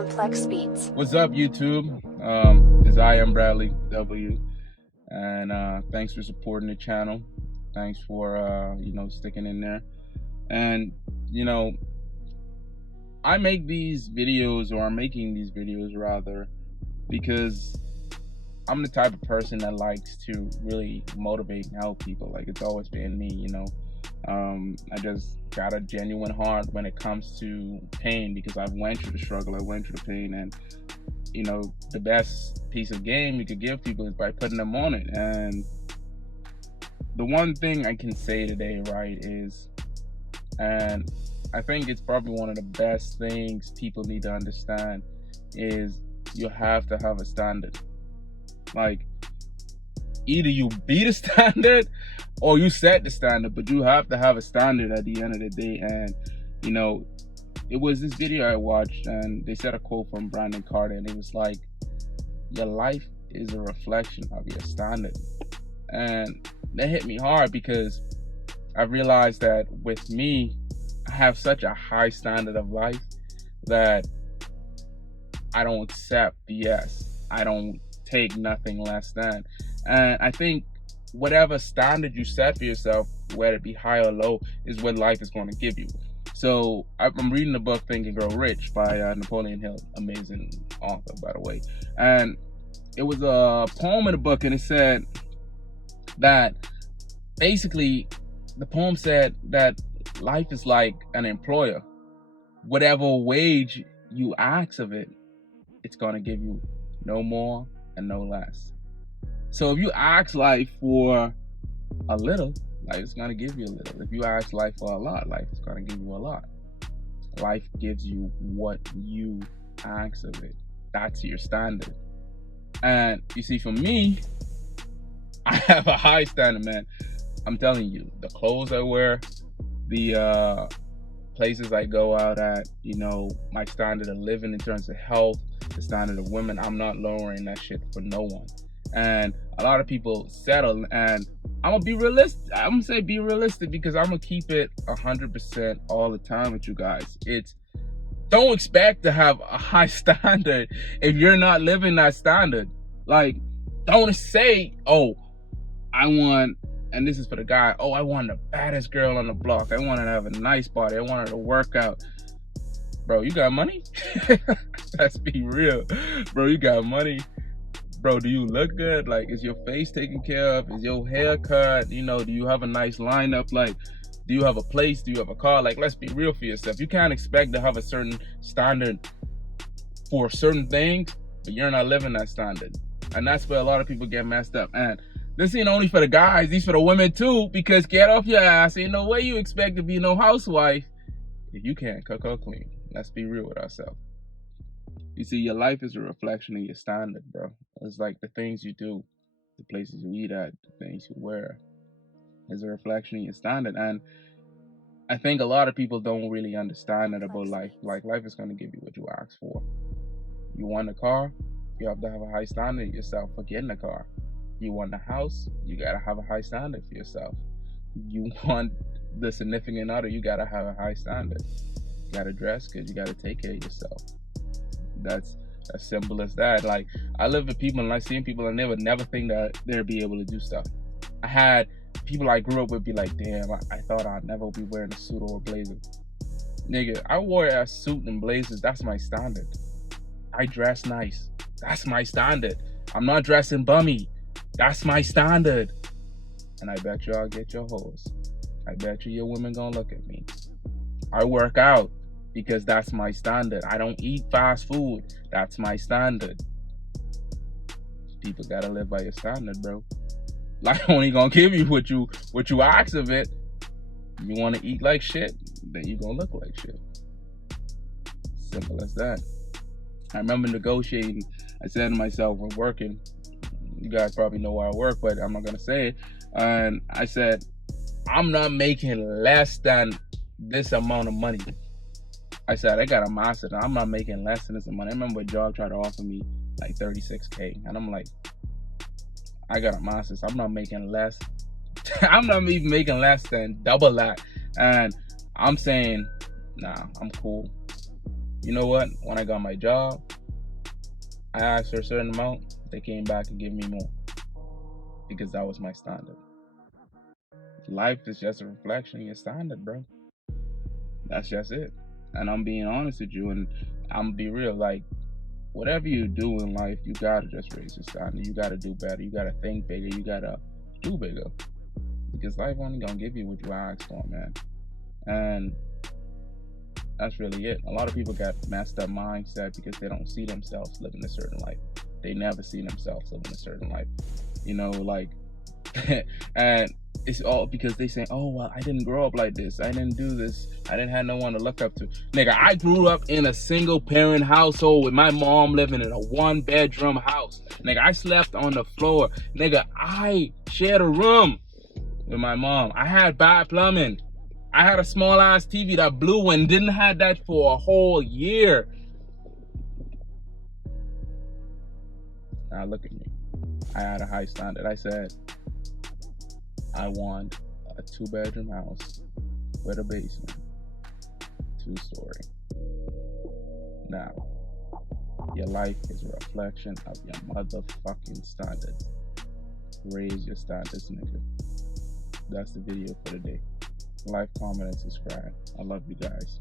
Complex Beats. What's up, YouTube? It's I am Bradley W, and thanks for supporting the channel. Thanks for sticking in there. And I make these videos, or I'm making these videos rather, because I'm the type of person that likes to really motivate and help people. Like, it's always been me, I just got a genuine heart when it comes to pain, because I've went through the struggle, I went through the pain, and the best piece of game you could give people is by putting them on it. And the one thing I can say today, right, is, and I think it's probably one of the best things people need to understand, is you have to have a standard. Like, either you beat a standard or you set the standard, but you have to have a standard at the end of the day. And it was this video I watched, and they said a quote from Brandon Carter, and it was like, your life is a reflection of your standard. And that hit me hard, because I realized that with me, I have such a high standard of life that I don't accept BS. I don't take nothing less than. And I think whatever standard you set for yourself, whether it be high or low, is what life is going to give you. So I'm reading the book Think and Grow Rich by Napoleon Hill, amazing author, by the way. And it was a poem in the book, and it said that basically the poem said that life is like an employer. Whatever wage you ask of it, it's going to give you no more and no less. So if you ask life for a little, life is going to give you a little. If you ask life for a lot, life is going to give you a lot. Life gives you what you ask of it. That's your standard. And you see, for me, I have a high standard, man. I'm telling you, the clothes I wear, the places I go out at, my standard of living in terms of health, the standard of women, I'm not lowering that shit for no one. And a lot of people settle, and I'm gonna be realistic. I'm gonna say be realistic, because I'm gonna keep it 100% all the time with you guys. It's, don't expect to have a high standard if you're not living that standard. Like, don't say, oh, I want, and this is for the guy, oh, I want the baddest girl on the block. I want her to have a nice body. I want her to work out. Bro, you got money? Let's be real. Bro, you got money. Bro, do you look good? Like, is your face taken care of? Is your hair cut? Do you have a nice lineup? Like, do you have a place? Do you have a car? Like, let's be real for yourself. You can't expect to have a certain standard for certain things, but you're not living that standard. And that's where a lot of people get messed up. And this ain't only for the guys, these for the women too, because get off your ass. Ain't no way you expect to be no housewife if you can't cook or clean. Let's be real with ourselves. You see, your life is a reflection of your standard, bro. It's like the things you do, the places you eat at, the things you wear, is a reflection of your standard. And I think a lot of people don't really understand that about life. Like, life is going to give you what you ask for. You want a car, you have to have a high standard of yourself for getting a car. You want a house, you got to have a high standard for yourself. You want the significant other, you got to have a high standard. You got to dress good, you got to take care of yourself. That's as simple as that. Like, I live with people, and I see people, and they would never think that they'd be able to do stuff. I had people I grew up with be like, damn, I thought I'd never be wearing a suit or a blazer. Nigga, I wore a suit and blazers. That's my standard. I dress nice. That's my standard. I'm not dressing bummy. That's my standard. And I bet you I'll get your hoes. I bet you your women gonna look at me. I work out, because that's my standard. I don't eat fast food. That's my standard. People gotta live by your standard, bro. Life only gonna give you what you ask of it. You wanna eat like shit, then you gonna look like shit. Simple as that. I remember negotiating. I said to myself when working, you guys probably know where I work, but I'm not gonna say it. And I said, I'm not making less than this amount of money. I said, I got a master's, and I'm not making less than this amount. I remember a job tried to offer me like 36K, and I'm like, I got a master's, I'm not making less. I'm not even making less than double that. And I'm saying, nah, I'm cool. You know what? When I got my job, I asked for a certain amount. They came back and gave me more because that was my standard. Life is just a reflection of your standard, bro. That's just it. And I'm being honest with you, and I'm be real. Like, whatever you do in life, you gotta just raise your standard. You gotta do better. You gotta think bigger. You gotta do bigger. Because life only gonna give you what you ask for, man. And that's really it. A lot of people got messed up mindset because they don't see themselves living a certain life. They never see themselves living a certain life. You know, like, and it's all because they say, oh, well, I didn't grow up like this. I didn't do this. I didn't have no one to look up to. Nigga, I grew up in a single parent household with my mom living in a 1-bedroom house. Nigga, I slept on the floor. Nigga, I shared a room with my mom. I had bad plumbing. I had a small ass TV that blew and didn't have that for a whole year. Now look at me. I had a high standard. I said, I want a 2-bedroom house with a basement, 2-story. Now, your life is a reflection of your motherfucking standards. Raise your standards, nigga. That's the video for today. Like, comment, and subscribe. I love you guys.